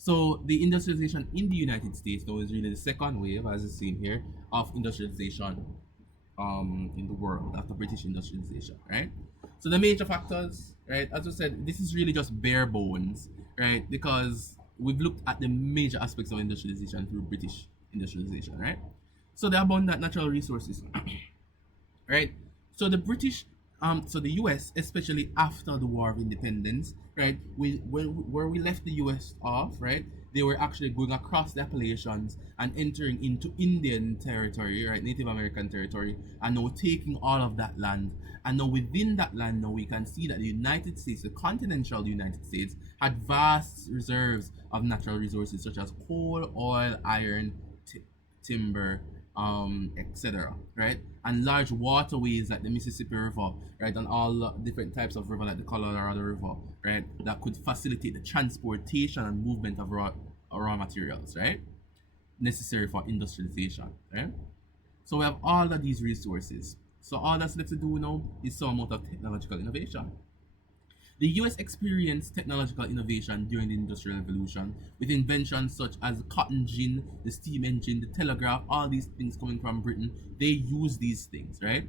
So the industrialization in the United States, though, is really the second wave, as is seen here, of industrialization in the world after British industrialization, right? So the major factors, right, as I said, this is really just bare bones, right? Because we've looked at the major aspects of industrialization through British industrialization, right? So the abundant natural resources, right? So the British, so the U.S., especially after the War of Independence, right? Where we left the U.S. off, right? They were actually going across the Appalachians and entering into Indian territory, right? Native American territory, and now taking all of that land. And now within that land, now we can see that the United States, the continental United States, had vast reserves of natural resources such as coal, oil, iron, timber, etc. Right, and large waterways like the Mississippi River, right, and all different types of river like the Colorado River, right, that could facilitate the transportation and movement of raw materials, right, necessary for industrialization, right. So we have all of these resources. So all that's left to do now is some amount of technological innovation. The US experienced technological innovation during the Industrial Revolution with inventions such as the cotton gin, the steam engine, the telegraph, all these things coming from Britain. They use these things, right?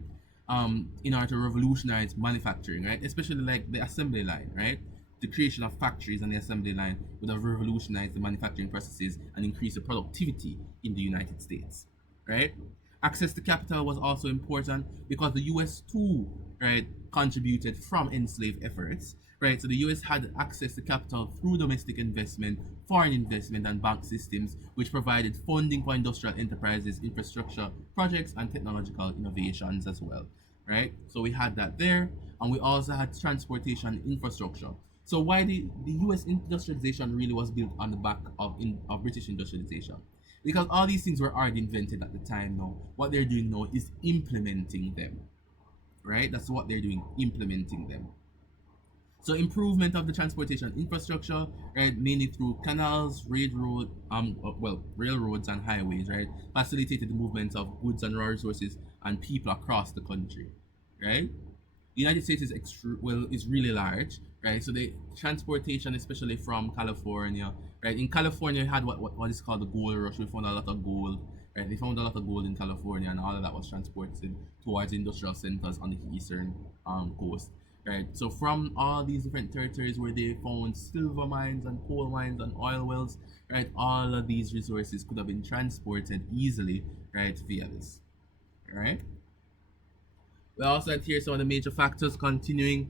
In order to revolutionize manufacturing, right? Especially like the assembly line, right? The creation of factories and the assembly line would have revolutionized the manufacturing processes and increased the productivity in the United States, right? Access to capital was also important because the US too, right, contributed from enslaved efforts, right? So the US had access to capital through domestic investment, foreign investment, and bank systems, which provided funding for industrial enterprises, infrastructure projects, and technological innovations as well, right? So we had that there, and we also had transportation infrastructure. So why the US industrialization really was built on the back of British industrialization, because all these things were already invented at the time. Now what they're doing now is implementing them, right? That's what they're doing, implementing them. So improvement of the transportation infrastructure, right, mainly through canals, railroads and highways, right, facilitated the movement of goods and raw resources and people across the country, right. The United States is is really large, right? So the transportation, especially from California, right? In California, you had what is called the gold rush. We found a lot of gold, right? They found a lot of gold in California, and all of that was transported towards industrial centers on the eastern coast, right? So from all these different territories where they found silver mines and coal mines and oil wells, right? All of these resources could have been transported easily, right, via this, right? We also had here some of the major factors continuing.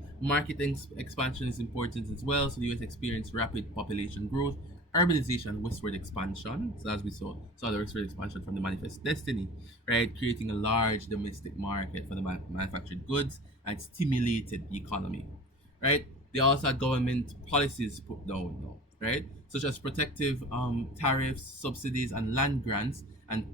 Expansion is important as well. So the US experienced rapid population growth, urbanization, westward expansion. So as we saw the westward expansion from the Manifest Destiny, right? Creating a large domestic market for the manufactured goods and stimulated the economy, right? They also had government policies put down now, right? Such as protective tariffs, subsidies, and land grants and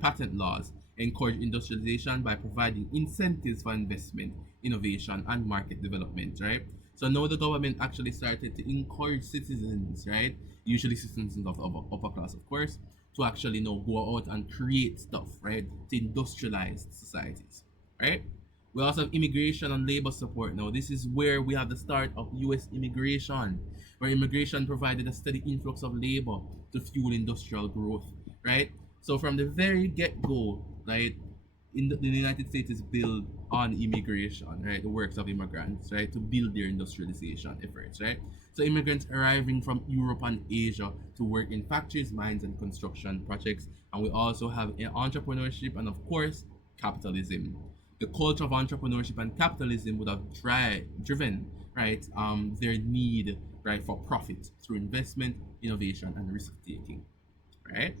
patent laws encourage industrialization by providing incentives for investment, innovation, and market development, right? So now the government actually started to encourage citizens, right? Usually citizens of upper class, of course, to actually go out and create stuff, right? To industrialize societies, right? We also have immigration and labor support now. This is where we have the start of US immigration, where immigration provided a steady influx of labor to fuel industrial growth, right? So from the very get-go, right, the United States is built on immigration, right, the works of immigrants, right, to build their industrialization efforts, right. So immigrants arriving from Europe and Asia to work in factories, mines, and construction projects, and we also have entrepreneurship and, of course, capitalism. The culture of entrepreneurship and capitalism would have driven, right, their need, right, for profit through investment, innovation, and risk taking, right.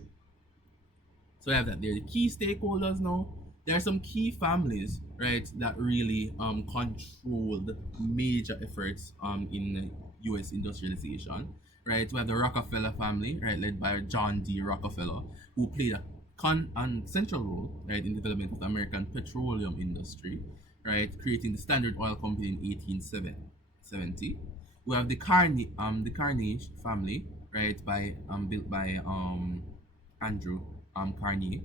So we have that there. The key stakeholders now. There are some key families, right, that really controlled major efforts in U.S. industrialization, right. We have the Rockefeller family, right, led by John D. Rockefeller, who played a central role, right, in the development of the American petroleum industry, right, creating the Standard Oil Company in 1870. We have the Carnegie family, right, built by Andrew Carnegie,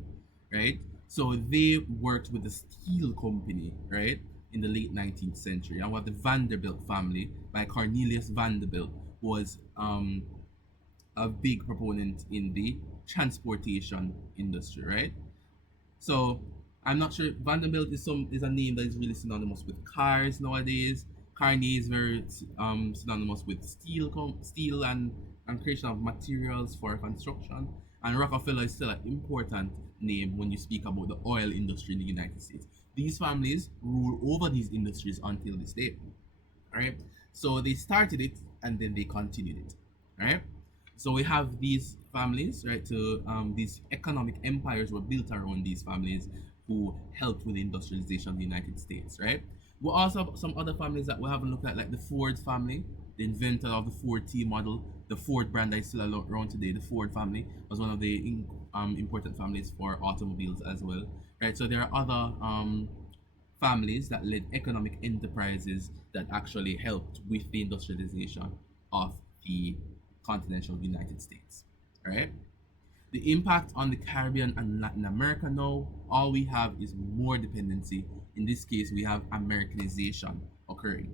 right? So they worked with the steel company, right, in the late 19th century. And we have the Vanderbilt family by Cornelius Vanderbilt, who was a big proponent in the transportation industry, right? So I'm not sure Vanderbilt is a name that is really synonymous with cars nowadays. Carney is very synonymous with steel and creation of materials for construction. And Rockefeller is still an important name when you speak about the oil industry in the United States. These families rule over these industries until this day. Right? So they started it and then they continued it. Right? So we have these families, right? To these economic empires were built around these families who helped with the industrialization of the United States, right? We also have some other families that we haven't looked at, like the Ford family, the inventor of the Ford T model, the Ford brand that is still around today. The Ford family was one of the important families for automobiles as well, right? So there are other families that led economic enterprises that actually helped with the industrialization of the continental United States. Right? The impact on the Caribbean and Latin America now, all we have is more dependency. In this case, we have Americanization occurring.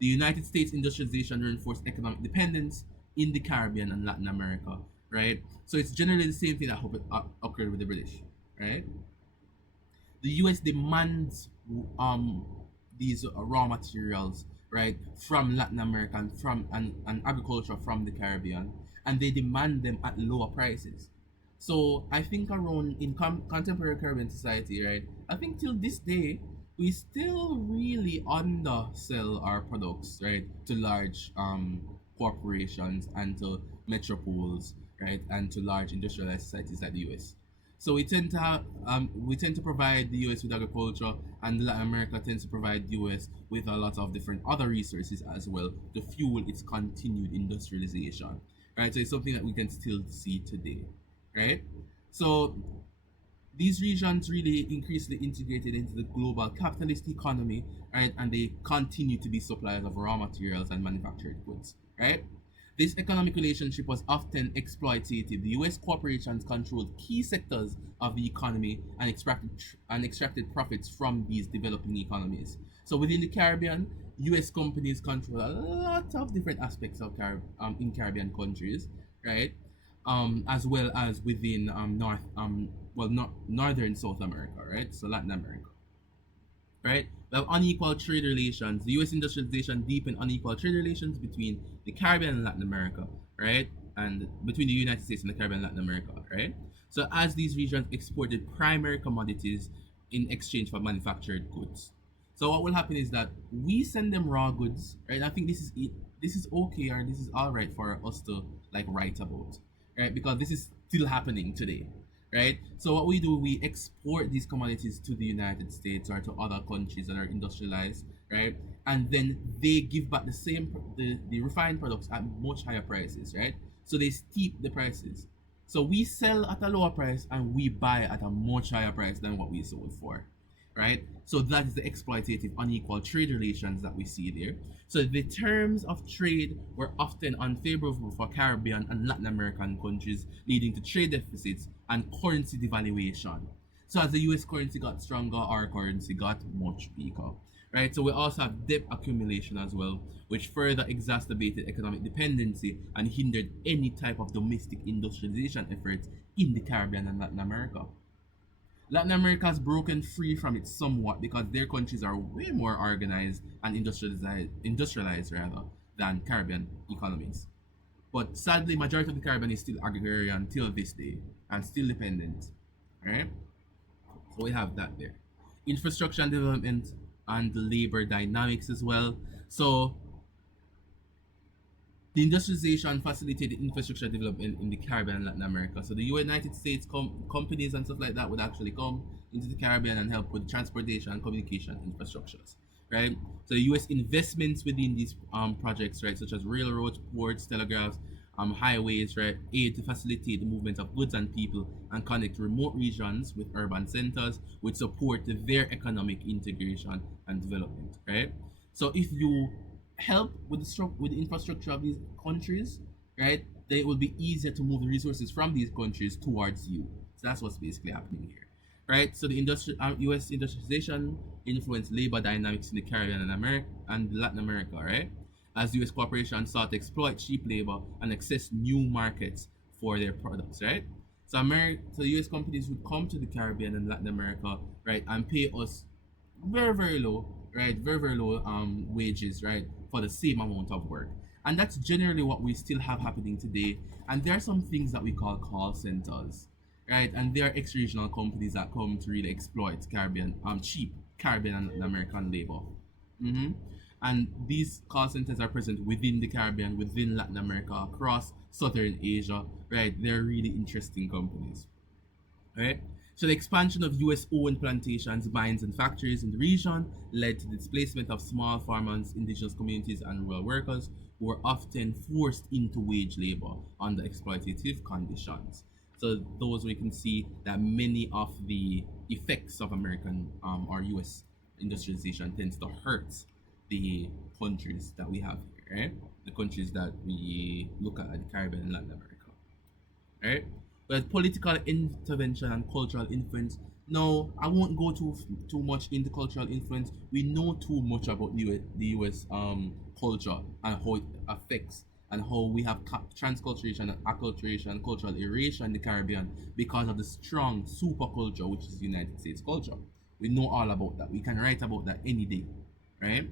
The United States industrialization reinforced economic dependence in the Caribbean and Latin America, right? So it's generally the same thing that occurred with the British, right? The US demands um these raw materials, right, from Latin America and from and agriculture from the Caribbean, and they demand them at lower prices. So I think around in contemporary Caribbean society, right, I think till this day we still really undersell our products, right, to large corporations and to metropoles, right, and to large industrialized societies like the US. So we tend to provide the US with agriculture, and Latin America tends to provide the US with a lot of different other resources as well to fuel its continued industrialization. Right, so it's something that we can still see today. Right, so these regions really increasingly integrated into the global capitalist economy, right, and they continue to be suppliers of raw materials and manufactured goods. Right, this economic relationship was often exploitative. The US corporations controlled key sectors of the economy and extracted profits from these developing economies. So within the Caribbean, US companies control a lot of different aspects of in Caribbean countries, right? As well as within northern South America, right? So Latin America, right? We have unequal trade relations. The U.S. industrialization deepened unequal trade relations between the Caribbean and Latin America, right? And between the United States and the Caribbean and Latin America, right? So as these regions exported primary commodities in exchange for manufactured goods. So what will happen is that we send them raw goods, right? I think this is it. This is okay, or this is all right for us to like write about, right? Because this is still happening today, right? So what we do, we export these commodities to the United States or to other countries that are industrialized, right? And then they give back the refined products at much higher prices, right? So they steep the prices. So we sell at a lower price and we buy at a much higher price than what we sold for, right? So that is the exploitative, unequal trade relations that we see there. So the terms of trade were often unfavorable for Caribbean and Latin American countries, leading to trade deficits and currency devaluation. So as the US currency got stronger, our currency got much weaker. Right, so we also have debt accumulation as well, which further exacerbated economic dependency and hindered any type of domestic industrialization efforts in the Caribbean and Latin America. Latin America has broken free from it somewhat because their countries are way more organized and industrialized rather than Caribbean economies. But sadly, majority of the Caribbean is still agrarian till this day and still dependent. Right? So we have that there. Infrastructure and development and labor dynamics as well. So the industrialization facilitated infrastructure development in the Caribbean and Latin America. So the United States companies and stuff like that would actually come into the Caribbean and help with transportation and communication infrastructures, right? So the U.S. investments within these projects, right, such as railroads, ports, telegraphs, highways, right, aid to facilitate the movement of goods and people and connect remote regions with urban centers, which support their economic integration and development, right? So if you help with with the infrastructure of these countries, right, then it will be easier to move the resources from these countries towards you. So that's what's basically happening here, right? So the U.S. industrialization influenced labor dynamics in the Caribbean and Latin America, right? as US corporations sought to exploit cheap labor and access new markets for their products, right? So US companies would come to the Caribbean and Latin America, right, and pay us very very low, right, very very low wages, right, for the same amount of work. And that's generally what we still have happening today. And there are some things that we call call centers, right, and there are ex-regional companies that come to really exploit Caribbean cheap Caribbean and American labor. hmm And these call centers are present within the Caribbean, within Latin America, across Southern Asia, right? They're really interesting companies, right? So the expansion of US-owned plantations, mines, and factories in the region led to the displacement of small farmers, indigenous communities, and rural workers who were often forced into wage labor under exploitative conditions. So those we can see that many of the effects of American or US industrialization tends to hurt the countries that we have here, right? The countries that we look at the Caribbean and Latin America, right? But political intervention and cultural influence. No, I won't go too much into cultural influence. We know too much about the US culture and how it affects and how we have transculturation and acculturation, cultural erasure in the Caribbean because of the strong super culture which is the United States culture. We know all about that. We can write about that any day, right?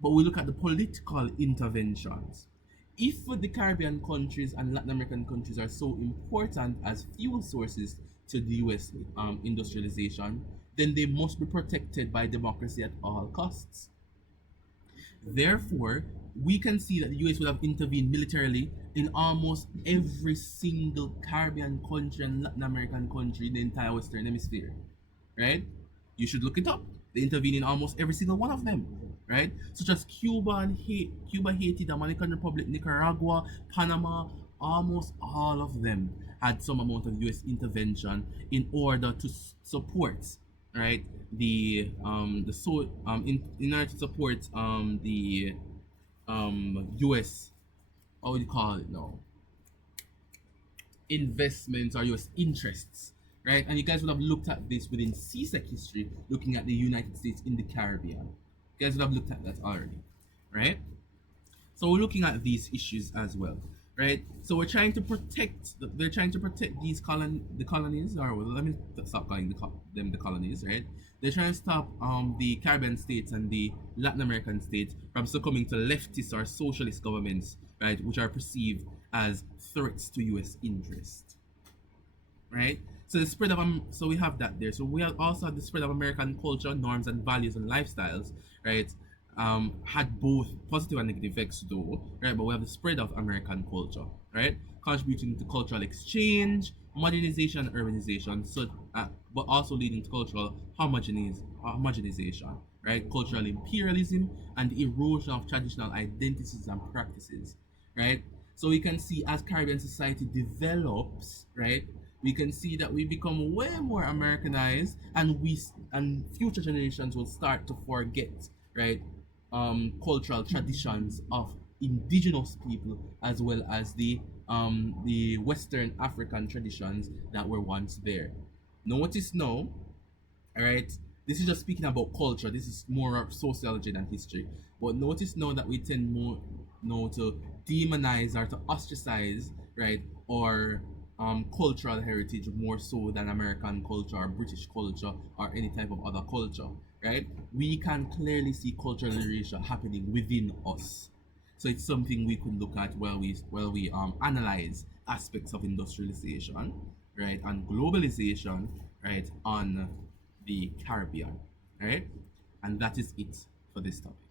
But we look at the political interventions. If the Caribbean countries and Latin American countries are so important as fuel sources to the US industrialization, then they must be protected by democracy at all costs. Therefore, we can see that the US would have intervened militarily in almost every single Caribbean country and Latin American country in the entire Western Hemisphere, right? You should look it up. They intervene in almost every single one of them, right? Such as Cuba, Haiti, Dominican Republic, Nicaragua, Panama. Almost all of them had some amount of U.S. intervention in order to support, right? In order to support the U.S. How would you call it now? Investments or US interests, right? And you guys would have looked at this within CSEC history, looking at the United States in the Caribbean. You guys would have looked at that already, right? So we're looking at these issues as well, right? So we're trying to protect. They're trying to protect the colonies, or well, let me stop calling them the colonies, right? They're trying to stop the Caribbean states and the Latin American states from succumbing to leftist or socialist governments, right, which are perceived as threats to U.S. interest, right? So the spread of so we have that there. So we have also had the spread of American culture, norms, and values and lifestyles, right? Had both positive and negative effects though, right? But we have the spread of American culture, right? Contributing to cultural exchange, modernization, and urbanization. So, but also leading to cultural homogenization, right? Cultural imperialism and the erosion of traditional identities and practices, right? So we can see as Caribbean society develops, right? We can see that we become way more Americanized, and future generations will start to forget, right, cultural traditions of indigenous people as well as the Western African traditions that were once there. Notice now, all right, this is just speaking about culture. This is more of sociology than history. But notice now that we tend more now to demonize or to ostracize, right, or cultural heritage more so than American culture or British culture or any type of other culture, right? We can clearly see cultural erasure happening within us. So it's something we could look at while we analyze aspects of industrialization, right, and globalization, right, on the Caribbean, right? And that is it for this topic.